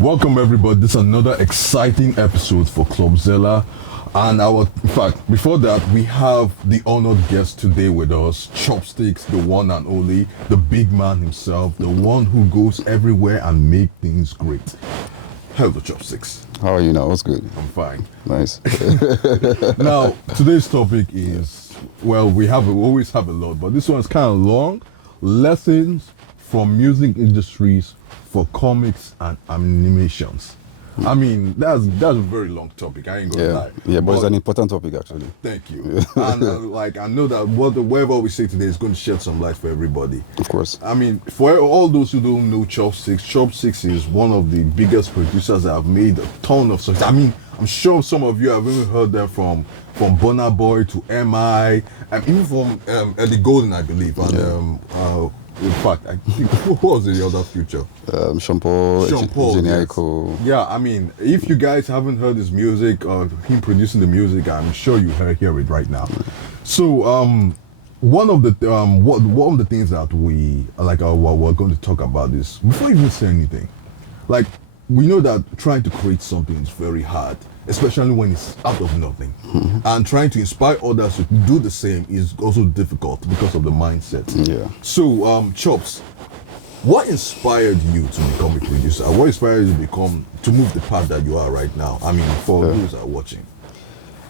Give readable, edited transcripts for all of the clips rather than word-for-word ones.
Welcome everybody, this is another exciting episode for Clubzilla. And in fact, before that, we have the honored guest today with us, Chopstix, the one and only, the big man himself, the one who goes everywhere and make things great. Hello, Chopstix. How are you now? What's good? I'm fine. Nice. Now, today's topic is, well, we always have a lot, but this one's kind of long. Lessons from music industries for comics and animations. I mean, that's a very long topic. I ain't gonna lie. Yeah, but it's an important topic actually. Thank you. And I know that whatever we say today is going to shed some light for everybody. Of course. I mean, for all those who don't know Chopstix is one of the biggest producers that have made a ton of success. I mean, I'm sure some of you have even heard that from Burna Boy to MI, and even from Eddie Golden, I believe. And in fact, I think what was the other future? Sean Paul, yes. Yeah, I mean, if you guys haven't heard his music or him producing the music, I'm sure you hear it right now. So, one of the things that we we're going to talk about is, before you even say anything, like, we know that trying to create something is very hard, especially when it's out of nothing. Mm-hmm. And trying to inspire others to do the same is also difficult because of the mindset. Yeah. So, Chops, what inspired you to become a producer? What inspired you to move the path that you are right now? I mean, for those that are watching.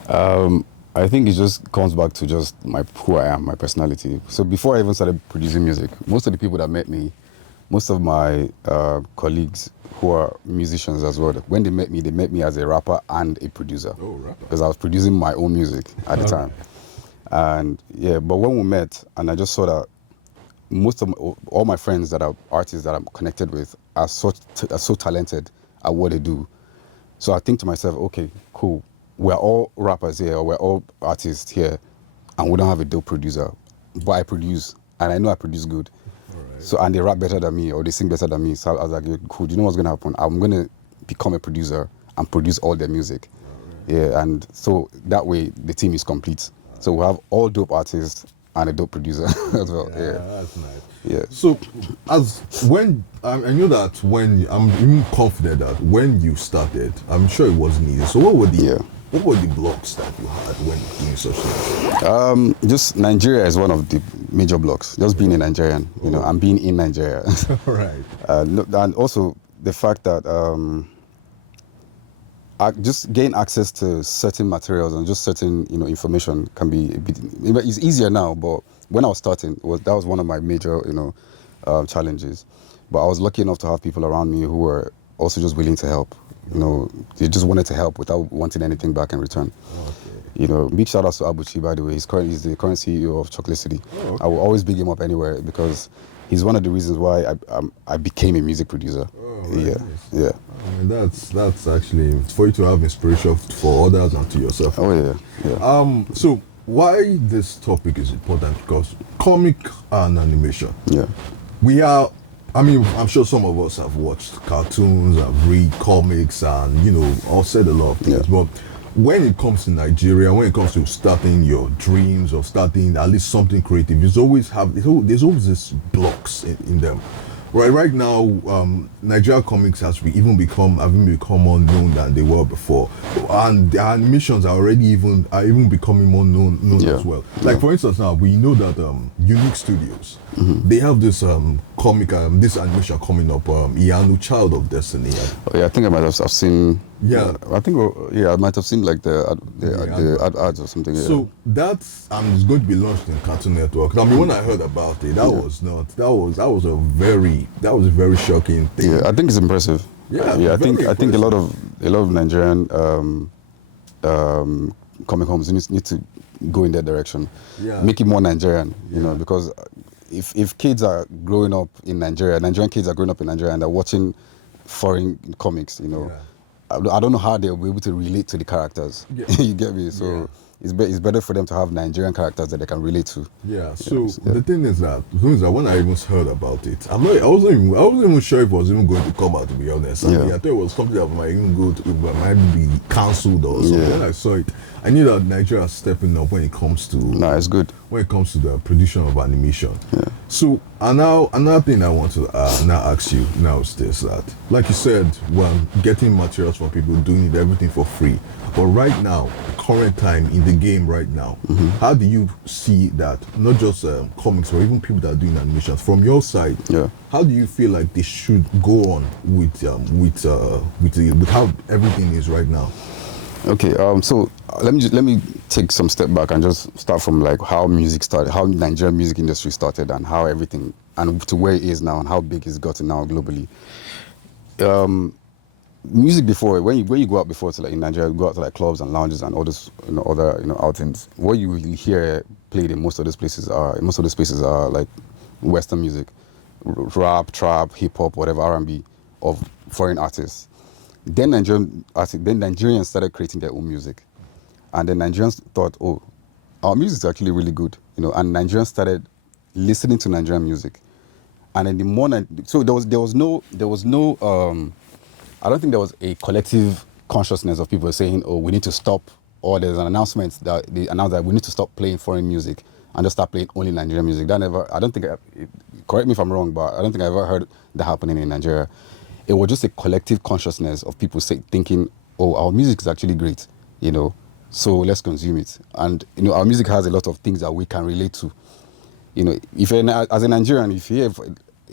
I think it just comes back to just who I am, my personality. So before I even started producing music, most of the people that met me, most of my colleagues who are musicians as well, when they met me as a rapper and a producer. Oh, rapper. Because I was producing my own music at the time. And yeah, but when we met, and I just saw that all my friends that are artists that I'm connected with are so talented at what they do. So I think to myself, okay, cool. We're all rappers here, or we're all artists here, and we don't have a dope producer. But I produce, and I know I produce good. So, and they rap better than me, or they sing better than me. So I was like, cool, do you know what's going to happen? I'm going to become a producer and produce all their music. Yeah, and so that way the team is complete. So we have all dope artists and a dope producer as well. Yeah, that's nice. Yeah. So, I know that I'm even confident that when you started, I'm sure it wasn't easy. So what were the blocks that you had when doing such things? Just Nigeria is one of the major blocks. Just being a Nigerian, and being in Nigeria. Right. And also the fact that just gain access to certain materials and just certain information can be a bit. It's easier now, but when I was starting, that was one of my major challenges. But I was lucky enough to have people around me who were also just willing to help. They just wanted to help without wanting anything back in return. Okay. Big shout out to Abuchi, by the way. He's the current CEO of Chocolate City. Oh, okay. I will always big him up anywhere because he's one of the reasons why I became a music producer. Oh, right. Yeah. I mean, that's actually for you to have inspiration for others and to yourself. Oh yeah. So why this topic is important? Because comic and animation. Yeah. I'm sure some of us have watched cartoons, have read comics, and all said a lot of things. Yeah. But when it comes to Nigeria, when it comes to starting your dreams or starting at least something creative, there's always this blocks in them. Right now, Nigeria comics have even become more known than they were before, and the animations are even becoming more known as well. Like for instance, now we know that Unique Studios, they have this comic, this animation coming up, Ianu, Child of Destiny. Oh, yeah, I think I might have seen. Yeah, I might have seen like the ads or something. Yeah. So that's it's going to be launched in Cartoon Network. I mean, when I heard about it, that was a very shocking thing. Yeah, I think it's impressive. Yeah, I think a lot of Nigerian comic homes need to go in that direction. Yeah. Make it more Nigerian, because if kids are growing up in Nigeria, Nigerian kids are growing up in Nigeria and they're watching foreign comics, I don't know how they'll be able to relate to the characters. Yeah. You get me? So it's better for them to have Nigerian characters that they can relate to. Yeah. So the thing is that when I even heard about it, I wasn't even sure if it was even going to come out. To be honest, I thought it was something that might be cancelled or something. Yeah. When I saw it, I knew that Nigeria is stepping up when it comes to. No, it's good. When it comes to the production of animation. Yeah. So now another thing I want to now ask you now is this: that, like you said, well, getting materials from people, doing everything for free. But right now, current time in the game right now, how do you see that? Not just comics, or even people that are doing animations. From your side, Yeah. how do you feel like they should go on with how everything is right now? Okay, so let me take some step back and just start from like how music started, how Nigerian music industry started, and how everything and to where it is now and how big it's gotten now globally. Music before when you go out before to like in Nigeria, you go out to like clubs and lounges and all this other outings. What you will hear played in most of those places are like Western music, rap, trap, hip hop, whatever R&B of foreign artists. Then Nigerians started creating their own music, and then Nigerians thought, oh, our music is actually really good, and Nigerians started listening to Nigerian music, and then so there was no I don't think there was a collective consciousness of people saying, oh, we need to stop, or there's an announcement that they announced that we need to stop playing foreign music and just start playing only Nigerian music. Correct me if I'm wrong, but I don't think I ever heard that happening in Nigeria. It was just a collective consciousness of people thinking, oh, our music is actually great, so let's consume it. And, our music has a lot of things that we can relate to. If as a Nigerian, if you have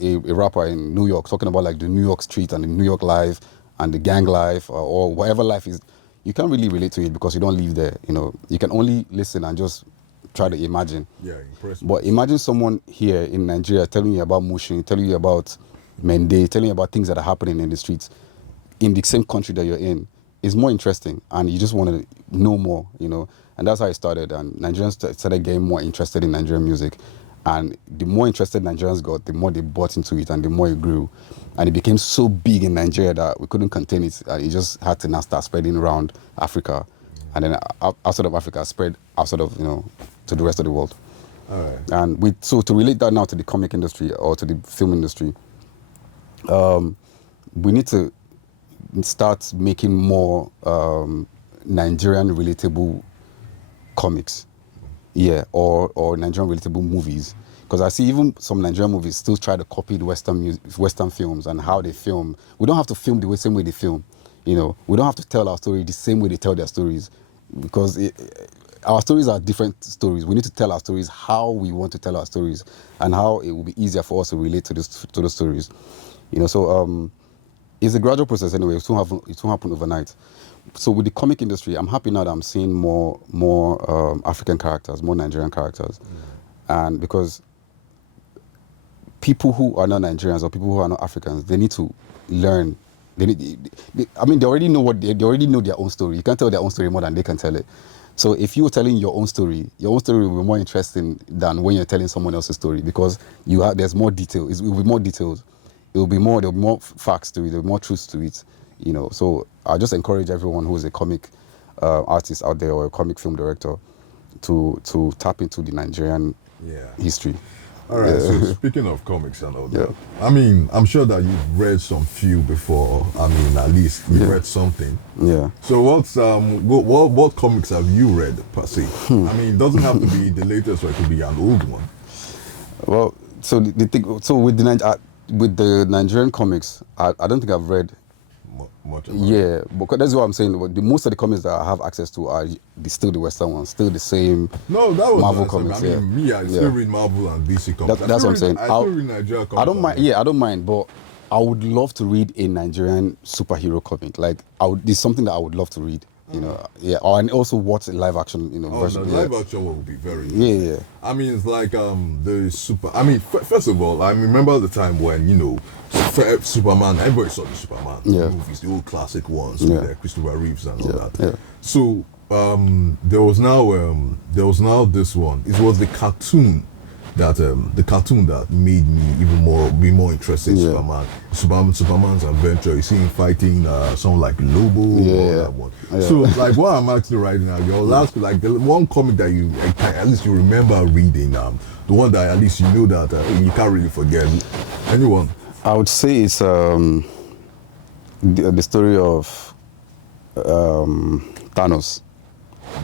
a rapper in New York talking about like the New York street and the New York life and the gang life or whatever life is, you can't really relate to it because you don't live there. You can only listen and just try to imagine. Yeah, impressive. But imagine someone here in Nigeria telling you about Mushin, telling you about Mende, telling you about things that are happening in the streets in the same country that you're in. Is more interesting, and you just want to know more, and that's how it started. And Nigerians started getting more interested in Nigerian music, and the more interested Nigerians got, the more they bought into it, and the more it grew, and it became so big in Nigeria that we couldn't contain it. And it just had to now start spreading around Africa, and then outside of Africa, spread outside of to the rest of the world. All right. And so to relate that now to the comic industry or to the film industry, we need to start making more Nigerian relatable comics, or Nigerian relatable movies. Because I see even some Nigerian movies still try to copy the Western films and how they film. We don't have to film the same way they film. We don't have to tell our story the same way they tell their stories, because our stories are different stories. We need to tell our stories how we want to tell our stories and how it will be easier for us to relate to those stories. So it's a gradual process anyway. It won't happen overnight. So with the comic industry, I'm happy now that I'm seeing more African characters, more Nigerian characters, and because people who are not Nigerians or people who are not Africans, they need to learn. They already know they already know their own story. You can't tell their own story more than they can tell it. So if you're telling your own story will be more interesting than when you're telling someone else's story, because there's more detail. It will be more details. There'll be more facts to it. There'll be more truths to it. So I just encourage everyone who is a comic artist out there or a comic film director to tap into the Nigerian history. All right. So speaking of comics and all that, I mean, I'm sure that you've read some few before. I mean, at least you read something. Yeah. So what comics have you read per se? I mean, it doesn't have to be the latest, or it could be an old one. Well, so with the Nigerian comics, I don't think I've read much. Yeah, because that's what I'm saying. Most of the comics that I have access to are still the Western ones, still the same. No, that was Marvel nice. comics. I mean, I still read Marvel and DC comics. That's what I'm saying. I still read Nigerian comics. I don't mind. Yeah, I don't mind, but I would love to read a Nigerian superhero comic. Like, it's something that I would love to read. And also watch a live action, version. The live action one would be very yeah. I mean, it's like the super. I mean, first of all, I remember the time when Superman. Everybody saw the Superman movies, the old classic ones with Christopher Reeves and all that. Yeah. So there was now this one. It was the cartoon that made me be more interested in Superman. Superman's adventure. You see him fighting someone like Lobo. That one. So like what I'm actually writing now, your last the one comic that you at least you remember reading, the one that at least you know that you can't really forget. Anyone? I would say it's the story of Thanos.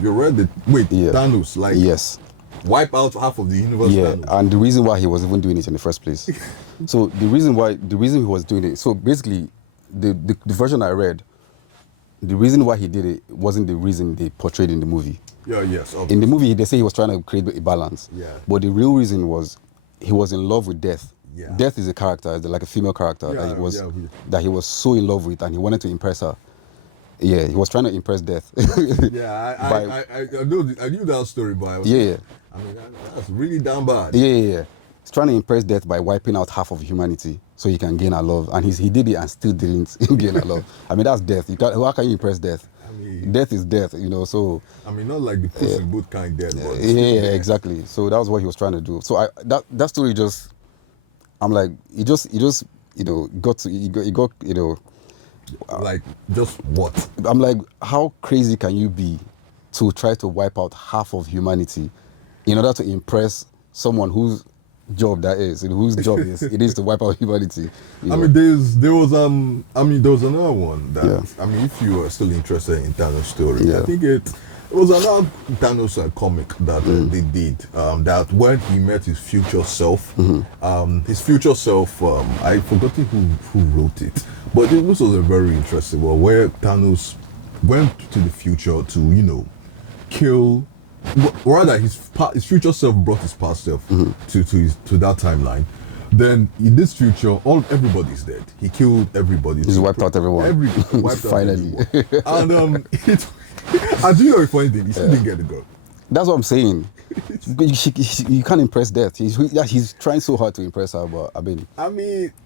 You read Thanos, like yes. wipe out half of the universe. Yeah, Thanos. and the reason why he was even doing it in the first place. So the reason he was doing it. So basically, the version I read, the reason why he did it wasn't the reason they portrayed in the movie. Yeah, yes. Obviously. In the movie, they say he was trying to create a balance. Yeah. But the real reason was he was in love with Death. Yeah. Death is a character, like a female character Yeah, that he was so in love with, and he wanted to impress her. Yeah, he was trying to impress Death. Yeah, I knew that story, but I was, Yeah. I mean, that's really damn bad. Yeah. He's trying to impress Death by wiping out half of humanity so he can gain her love, and he did it and still didn't gain her love. I mean, that's Death. How can you impress Death? I mean, Death is death, So I mean, not like the Puss in Boot kind death, but yeah, exactly. So that was what he was trying to do. So that story just, I'm like, he got like, just what? I'm like, how crazy can you be to try to wipe out half of humanity in order to impress someone whose job that is, and whose job it is to wipe out humanity? I mean, there was another one that I mean, if you are still interested in Thanos' story, I think it was another Thanos comic that they did. That when he met his future self, his future self, I forgotten who wrote it, but this was a very interesting one where Thanos went to the future to kill. Rather, his future self brought his past self to that timeline. Then in this future, everybody's dead. He killed everybody. He's wiped out everyone. Wiped Finally. out everyone. And and do you know a funny thing? He still didn't get the girl. That's what I'm saying. You can't impress Death. He's trying so hard to impress her, but I mean,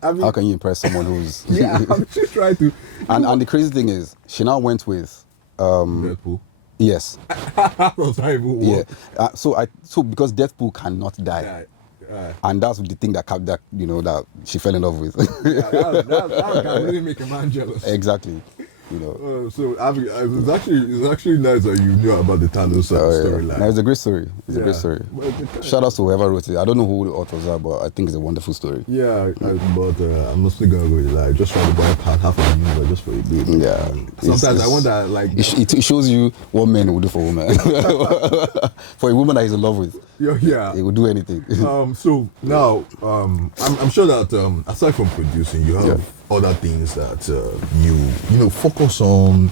how can you impress someone who's? Yeah, I'm just trying to. And the crazy thing is, she now went with Deadpool. Yes. That was how it worked. Yeah. So because Deadpool cannot die. And that's the thing that she fell in love with. That can really make a man jealous. Exactly. So it's actually nice that you knew about the Thanos storyline. No, it's a great story. It's a great story. Shout out to whoever wrote it. I don't know who the authors are, but I think it's a wonderful story. Yeah, but I'm still gonna go with like just trying to buy half of the universe just for a bit. Yeah. Sometimes I wonder like it shows you what men will do for women. For a woman that he's in love with. Yeah. He will do anything. So now I'm sure that aside from producing, you have other things that you focus on,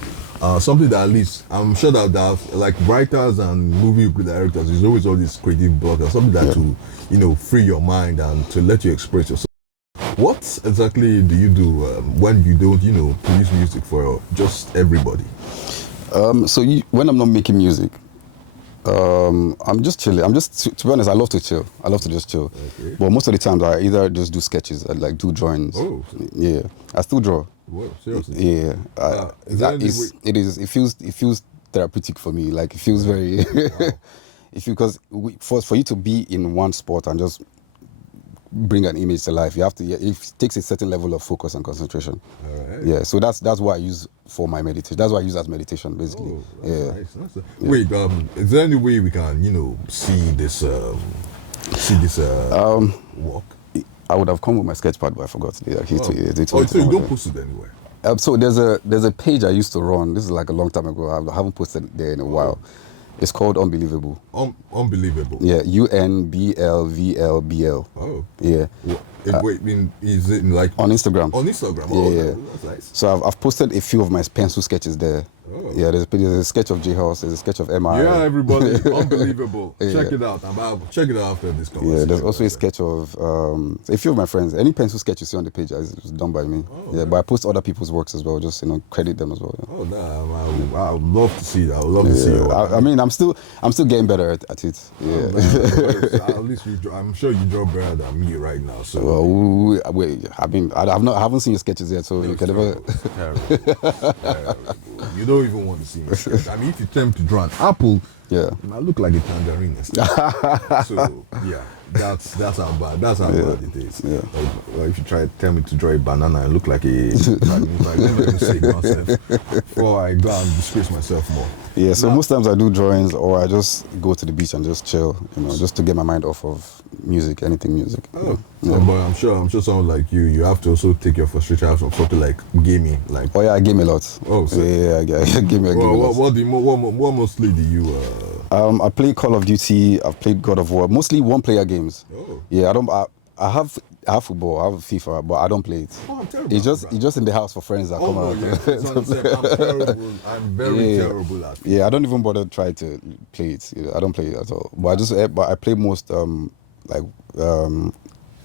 something that at least I'm sure that like writers and movie directors, there's always all these creative blockers, something that to free your mind and to let you express yourself. What exactly do you do when you don't produce music for just everybody? When I'm not making music, I'm just chilling. To be honest, I love to chill. I love to just chill. Okay. But most of the times I either just do sketches, I like do drawings. Oh. Yeah. I still draw. Whoa, seriously? Yeah. It feels therapeutic for me. Like it feels very because for you to be in one spot and just bring an image to life, you have to. It takes a certain level of focus and concentration. All right. Yeah, so that's what I use for my meditation. That's what I use as meditation, basically. Oh, that's nice. Wait, is there any way we can see this work? I would have come with my sketch pad, but I forgot. They told me so to you don't post it anywhere? So there's a page I used to run. This is like a long time ago. I haven't posted it there in a while. It's called Unbelievable. Unbelievable. Yeah, UNBLVLBL. Oh. Yeah. Is it like on Instagram? On Instagram. Yeah. That's nice. So I've posted a few of my pencil sketches there. Oh. Yeah, there's a sketch of J House, there's a sketch of MI. Yeah, everybody, Unbelievable. Check it out. Check it out after this conversation. Yeah, there's also a sketch of a few of my friends. Any pencil sketch you see on the page is done by me. Oh, yeah, but I post other people's works as well, just credit them as well. Yeah. Oh no, I would love to see that. I would love to see it. I mean, I'm still getting better at it. Yeah. Oh, at least I'm sure you draw better than me right now. So wait, I mean, I haven't seen your sketches yet, so you can never. Terrible. You don't even want to see me. I mean, if you attempt to draw an apple, I look like a tangerine. So yeah, that's how bad. That's how bad it is. Yeah. Like, if you try to tell me to draw a banana and look like a, like never even say nonsense before I go and disgrace myself more. Yeah. So most times I do drawings, or I just go to the beach and just chill. Just to get my mind off of music, anything music. Oh. Yeah. But I'm sure someone like you have to also take your frustration out of something like gaming. Like, oh yeah, I game a lot. Oh, so yeah, I game a lot. What mostly do you I play Call of Duty. I've played God of War. Mostly one-player games. Oh. Yeah, I don't. I have football. I have FIFA, but I don't play it. Oh, I'm terrible. It's just in the house for friends that Oh come no, around. yeah, it's on the same. I'm terrible. I'm very terrible at it. Yeah, I don't even bother try to play it. I don't play it at all. But I play most like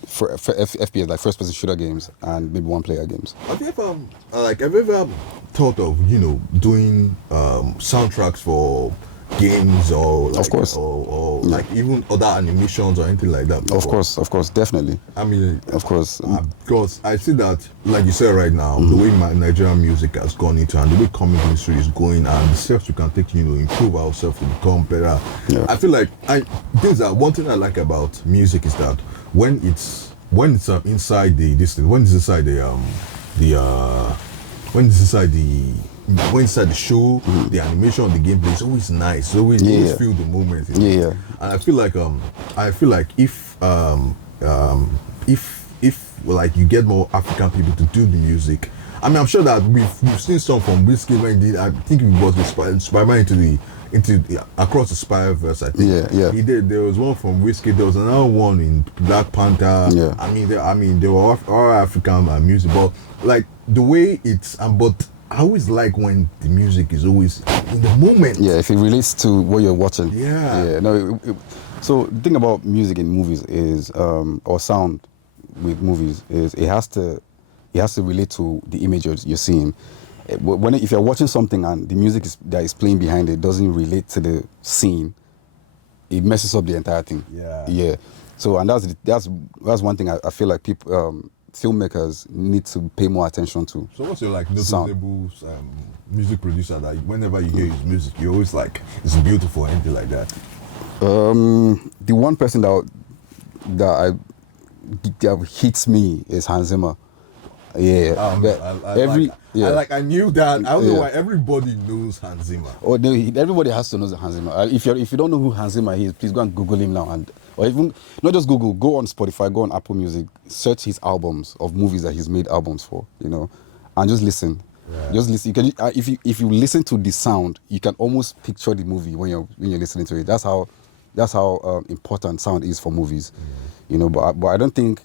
for FPS, like first person shooter games, and maybe one-player games. Have you ever thought of doing soundtracks for games or like, Of course. or like even other animations or anything like that? Of course, definitely. I mean, Of course. because I see that, like you said right now, the way Nigerian music has gone into and the way comic industry is going and the steps we can take, improve ourselves to become better. Yeah. I feel like one thing I like about music is that when it's inside the when inside the show, the animation, the gameplay is always nice. So we always feel the moment. Yeah. And I feel like if like you get more African people to do the music, I mean I'm sure that we've seen some from Whiskey when he did. I think it was Spider-Man into across the Spider-Verse. I think. Yeah. He did. There was one from Whiskey. There was another one in Black Panther. Yeah. I mean they were all African music, but like the way it's but I always like when the music is always in the moment. Yeah, if it relates to what you're watching. Yeah. No. So the thing about music in movies is, or sound with movies is, it has to relate to the images you're seeing. If you're watching something and the music that is playing behind it doesn't relate to the scene, it messes up the entire thing. Yeah. So and that's one thing I feel like people. Filmmakers need to pay more attention to. So what's your notable music producer that whenever you hear his music, you're always like, it's beautiful or anything like that? The one person that hits me is Hans Zimmer. Yeah. I knew that. I don't know why everybody knows Hans Zimmer. Oh, no, everybody has to know Hans Zimmer. If you don't know who Hans Zimmer is, please go and Google him now, or even not just Google. Go on Spotify, go on Apple Music, search his albums of movies that he's made albums for, and just listen. Yeah. Just listen. You can if you listen to the sound, you can almost picture the movie when you're listening to it. That's how important sound is for movies, But I don't think.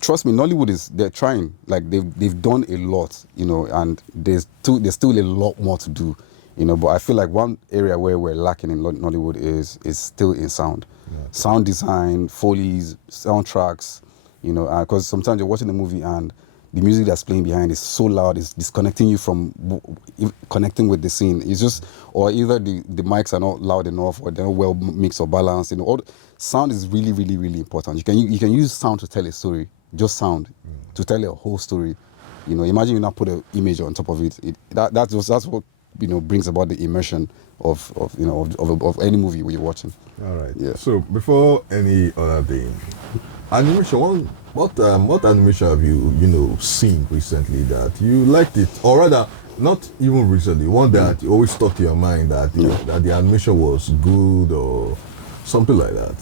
Trust me, Nollywood they're trying. Like they've done a lot, and there's still a lot more to do, But I feel like one area where we're lacking in Nollywood is still in sound, sound design, Foley's, soundtracks, because sometimes you're watching a movie and the music that's playing behind is so loud, it's disconnecting you from connecting with the scene. It's just, or either the mics are not loud enough or they're not well mixed or balanced. Sound is really, really, really important. You can use sound to tell a story, just sound, to tell a whole story. Imagine you now put an image on top of it. That's what brings about the immersion of any movie you're watching. All right. Yeah. So before any other thing, animation. What animation have you seen recently that you liked it, or rather, not even recently, one that always stuck to your mind that that the animation was good or something like that?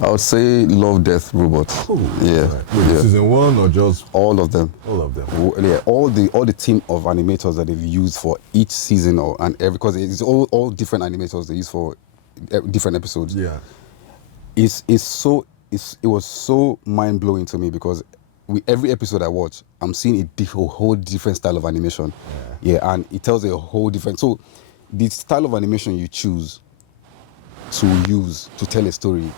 I would say Love, Death, Robot. Oh, right. Wait, season 1 or just all of them? All of them. Yeah, all the team of animators that they've used for each season because it's all different animators they use for different episodes. Yeah. It was so mind blowing to me because with every episode I watch, I'm seeing a whole different style of animation. Yeah, and it tells a whole different. So the style of animation you choose to use to tell a story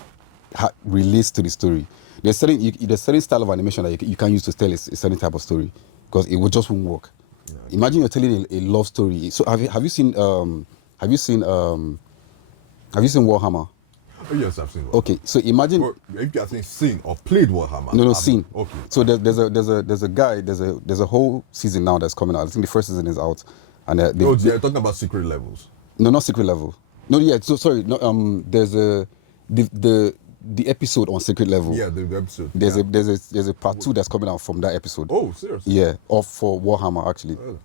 relates to the story. There's certain style of animation that you can use to tell a certain type of story because it just won't work. Yeah, imagine you're telling a love story. So have you seen Warhammer? Oh, yes, I've seen Warhammer. Okay, so imagine if you have seen or played Warhammer. No, seen. Okay. So there's a guy. There's a whole season now that's coming out. I think the first season is out, and they're talking about secret levels. No, not secret level. No, yeah. So sorry. No, there's the episode on secret level. Yeah, the episode. There's a part 2 that's coming out from that episode. Oh, seriously? Yeah, for Warhammer actually. Oh.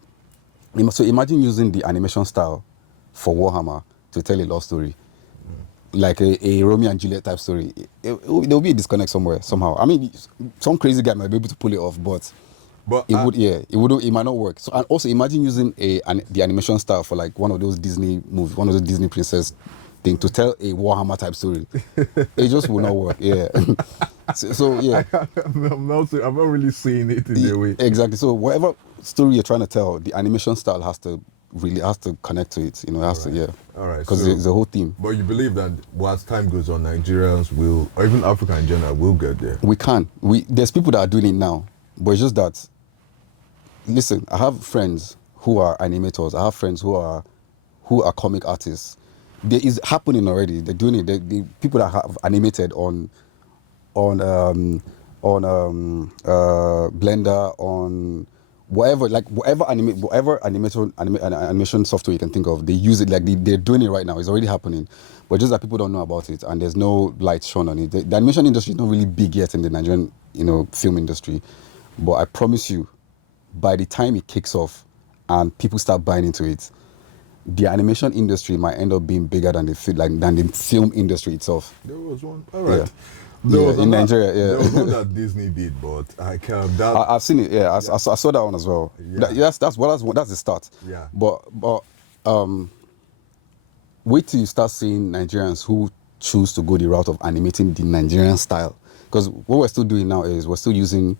So imagine using the animation style for Warhammer to tell a love story. Like a Romeo and Juliet type story. There'll be a disconnect somewhere, somehow. I mean, some crazy guy might be able to pull it off, but But it would, yeah, it might not work. So, and also imagine using the animation style for like one of those Disney movies, one of those Disney princess thing to tell a Warhammer type story. It just will not work. Yeah. so yeah, I'm not really seeing it in the way. exactly. So whatever story you're trying to tell, the animation style has to connect to it. You know, it has to, yeah. All right. Because So, it's a whole theme. but you believe that as time goes on, Nigerians will, or even Africa in general, will get there. We can. There's people that are doing it now, but it's just that. Listen, I have friends who are animators. I have friends who are comic artists. There is happening already. They're doing it. The people that have animated on Blender, on whatever animation software you can think of. They use it, like they're doing it right now. It's already happening, but just that people don't know about it, and there's no light shown on it. The animation industry is not really big yet in the Nigerian, film industry, but I promise you, by the time it kicks off and people start buying into it, the animation industry might end up being bigger than the film industry itself. There was one. All right. Yeah. In Nigeria, yeah. There was one that Disney did, but I can't. I've seen it. Yeah, I saw that one as well. Yeah. That's the start. Yeah. But wait till you start seeing Nigerians who choose to go the route of animating the Nigerian style. Because what we're still doing now is we're still using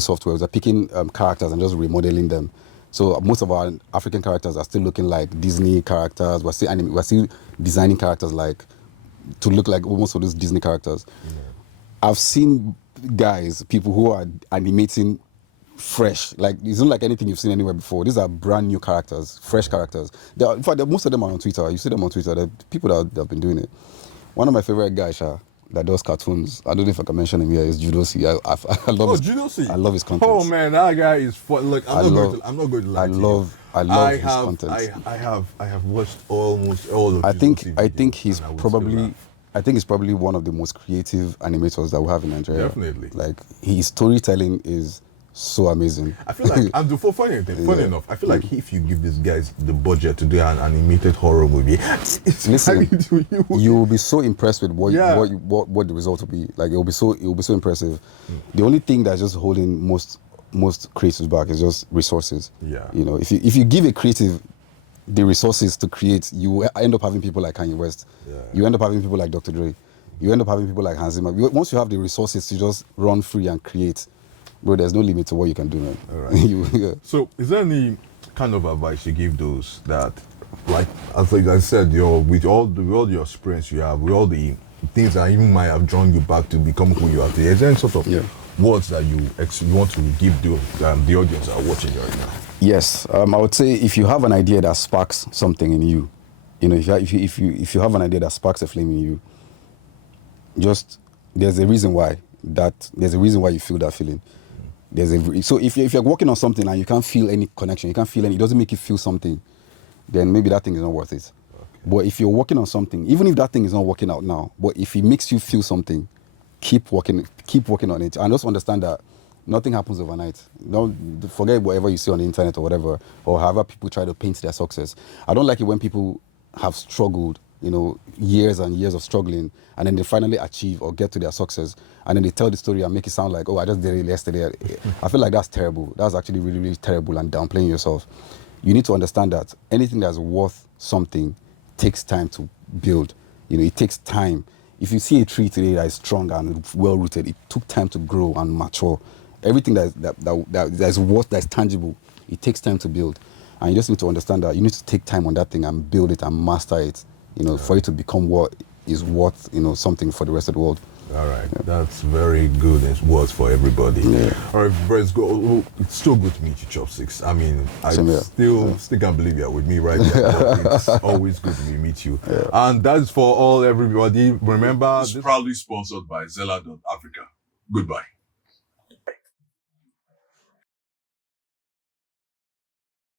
software. We're picking characters and just remodeling them. So most of our African characters are still looking like Disney characters. We're still designing characters to look like almost of those Disney characters. Yeah. I've seen people who are animating fresh. Like, it's not like anything you've seen anywhere before. These are brand new characters, fresh characters. In fact, most of them are on Twitter. You see them on Twitter. The people that have been doing it. One of my favorite guys, that does cartoons. I don't know if I can mention him here. Is Judosi. I love Judosi. I love his content. Oh man, that guy is fun. Look, I'm not going to lie to you. I love his content. I have watched almost all of. I think he's probably one of the most creative animators that we have in Nigeria. Definitely. Like, his storytelling is so amazing. I feel like, and funny enough, I feel like if you give these guys the budget to do an animated horror movie, you will be so impressed with what the result will be. Like, it will be so impressive. The only thing that's just holding most creatives back is just resources. Yeah. If you give a creative the resources to create, you end up having people like Kanye West. Yeah. You end up having people like Dr. Dre. You end up having people like Hans Zimmer. Once you have the resources to just run free and create, bro, there's no limit to what you can do, man. All right. So, is there any kind of advice you give those that, like I said, with all your experience you have, with all the things that even might have drawn you back to become who you are today, is there any sort of words that you want to give the audience that are watching you right now? Yes, I would say if you have an idea that sparks something in you, if you have an idea that sparks a flame in you, there's a reason why you feel that feeling. So if you're working on something and you can't feel any connection, it doesn't make you feel something, then maybe that thing is not worth it. Okay. But if you're working on something, even if that thing is not working out now, but if it makes you feel something, keep working on it, and just understand that nothing happens overnight. Don't forget whatever you see on the internet or whatever, or however people try to paint their success. I don't like it when people have struggled, years and years of struggling, and then they finally achieve or get to their success, and then they tell the story and make it sound like, oh, I just did it yesterday. I feel like that's terrible. That's actually really, really terrible and downplaying yourself. You need to understand that anything that's worth something takes time to build. It takes time. If you see a tree today that is strong and well-rooted, it took time to grow and mature. Everything that's tangible, it takes time to build. And you just need to understand that you need to take time on that thing and build it and master it, for it to become what is worth, something for the rest of the world. All right, that's very good words for everybody. Yeah. All right, let's go. It's so good to meet you, Chopstix. I mean, I still can't believe you're with me right now. It's always good to meet you. Yeah. And that's for everybody. Remember, this is proudly sponsored by Zella.Africa. Goodbye.